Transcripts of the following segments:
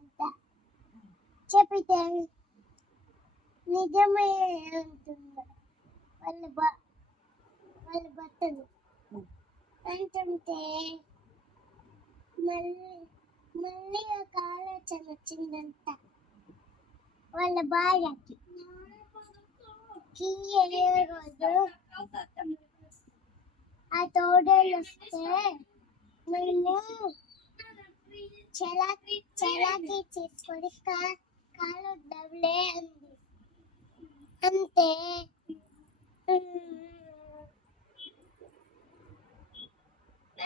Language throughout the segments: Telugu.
చెప్పిందంట. చెప్పితే నిజమే అంటుంది వాళ్ళ భర్తలు అంటుంటే మళ్ళీ ఒక ఆలోచన వచ్చిందంట వాళ్ళ భార్యకి. ఏ రోజు ఆ తోడేళ్ళు వస్తే మేము చలాకీ చేసుకొని కాలు డబ్బులే అంది. అంతే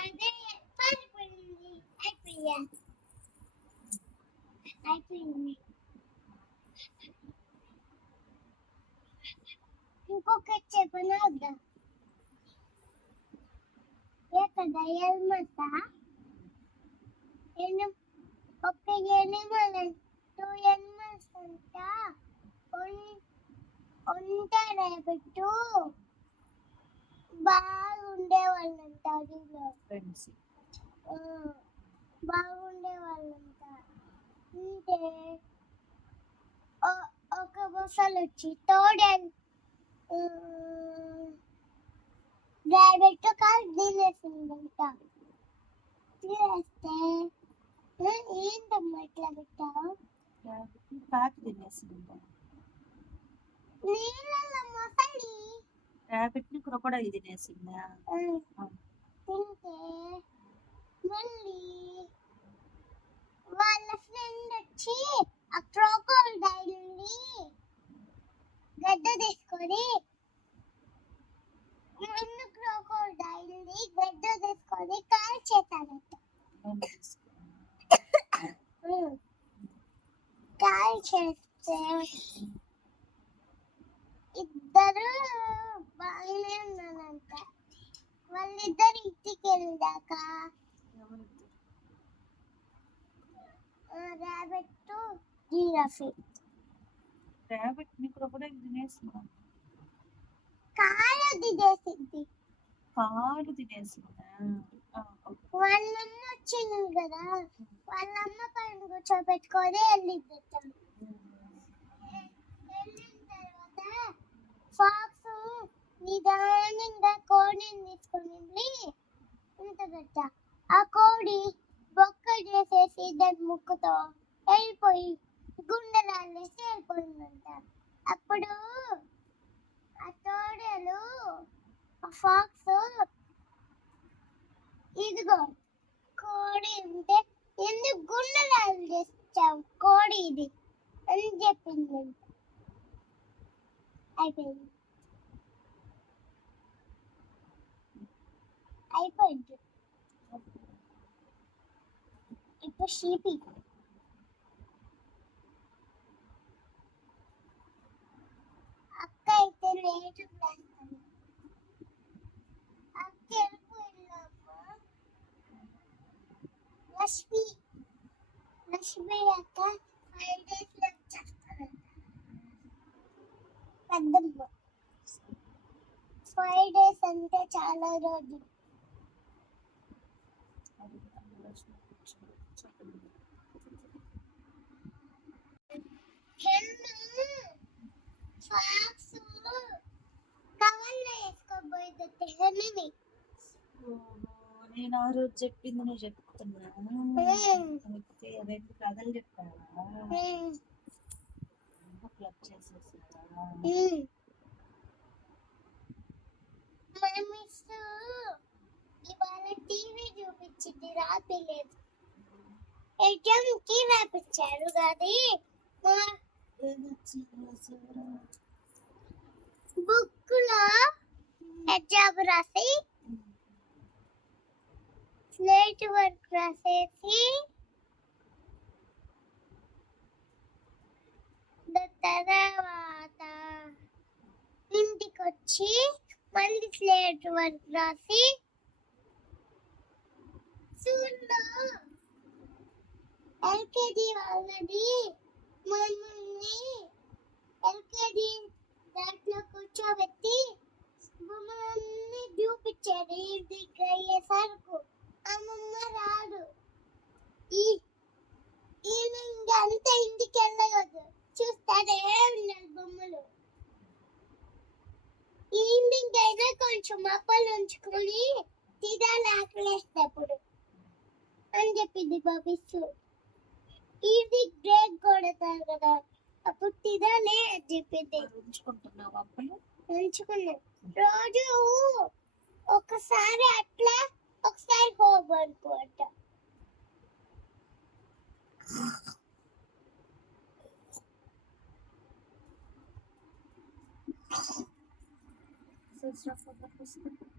అదే పారిపోయింది. అయిపోయింది. ఇంకొకటి చెప్పనా వద్దా? ఏ కదా ఎల్మత ఒక ఎనిమల్ 2 ఎనిమల్స్ అంతా ఉంటారు బాగుండేవాళ్ళంట. అడవిలో బాగుండేవాళ్ళంట. అంటే ఒక ముసలు వచ్చి తోడేలు డ్రైవర్తో కాలు తినేసిందంట. తినేస్తే ఏంటమ్మా ఇట్లా పెట్టావు? కాకి తినేసిందంట. నీళ్ళలో మొసలి ర్యాబిట్ని క్రొకొడైల్ తినేసిందా? తింటే మళ్ళీ వాళ్ళ ఫ్రెండ్ వచ్చి ఆ క్రొకొడైల్ని గడ్డ తీసుకొని కాల్ చేస్తానంట. కాల్ చేస్తే ఇద్దరు బాగానే ఉన్నారంట. వాళ్ళిద్దరు ఇంటికి వెళ్ళాక ర్యాబిట్ జిరాఫీ ర్యాబిట్ని క్రొకొడైల్ తినేసిందా? కాలు తినేసింది. వాళ్ళమ్మ వచ్చింది కదా, వాళ్ళమ్మ పైన కూర్చోబెట్టుకొని వెళ్ళింది. వెళ్ళిన తర్వాత ఫాక్స్ నిదానంగా కోడిని తీసుకొని ఉంటుందట. ఆ కోడి బొక్క చేసేసి దాని ముక్కుతో వెళ్ళిపోయి గుండెలాలేసి వెళ్ళిపోయిందంట. అప్పుడు ఆ తోడేలు ఫాక్స్ ఇదిగో కోడి ఉంటే ఎందుకు గుండెలాలు చేస్తావు కోడి ఇది అని చెప్పింది. అయిపోయింది. ఇప్పుడు షీపి అక్క అయితే లేటు చేస్తాను. అక్క వెళ్ళిపోయిందమ్మా. లక్ష్మి అక్క 5 days లో వచ్చేస్తాను. పెద్దమ్మ 5 days అంటే చాలా రోజులు. ఫాక్స్ కవర్లో వేసుకోబోయేది హెల్మెట్. నేను ఆ రోజు చెప్పింది నువ్వు చెప్తున్నా. అదైతే కథలు చెప్పావా? క్లబ్ చేసేసావా? మన మిస్ ఇవాళ టీవీ చూపించింది రాత్రి లేదు. ఎగ్జామ్కి రాపించారు కానీ బుక్లో ఎగ్జామ్ రాసి స్లేట్ వర్క్ రాసేసి తర్వాత ఇంటికి వచ్చి మళ్ళీ స్లేట్ వర్క్ రాసి ఎల్కేజీ వాళ్ళని మమ్మల్ని ఎల్కేజీ దాంట్లో కూర్చోబెట్టి మమ్మల్ని చూపించాడు. ఇంటికి అయ్యేసరికి అమ్మమ్మ రాడు. ఈ ఈవినింగ్ అంతా ఇంటికి వెళ్ళగదు చూస్తారే ఉన్నారు బొమ్మలు. ఈవినింగ్ అయితే కొంచెం అప్పలు ఉంచుకొని తినాలి ఆకలేస్తప్పుడు అని చెప్పింది బాబిస్సు. ఈవినింగ్ బ్రేక్ కొడతారు కదా అప్పుడు తినాలి అని చెప్పింది. ఉంచుకుంటున్నావు అప్పులు? ఉంచుకున్నాం రోజు ఒకసారి అట్లా ఒకసారి హోంవర్క్ అంట. సంవత్సరం పుస్తకం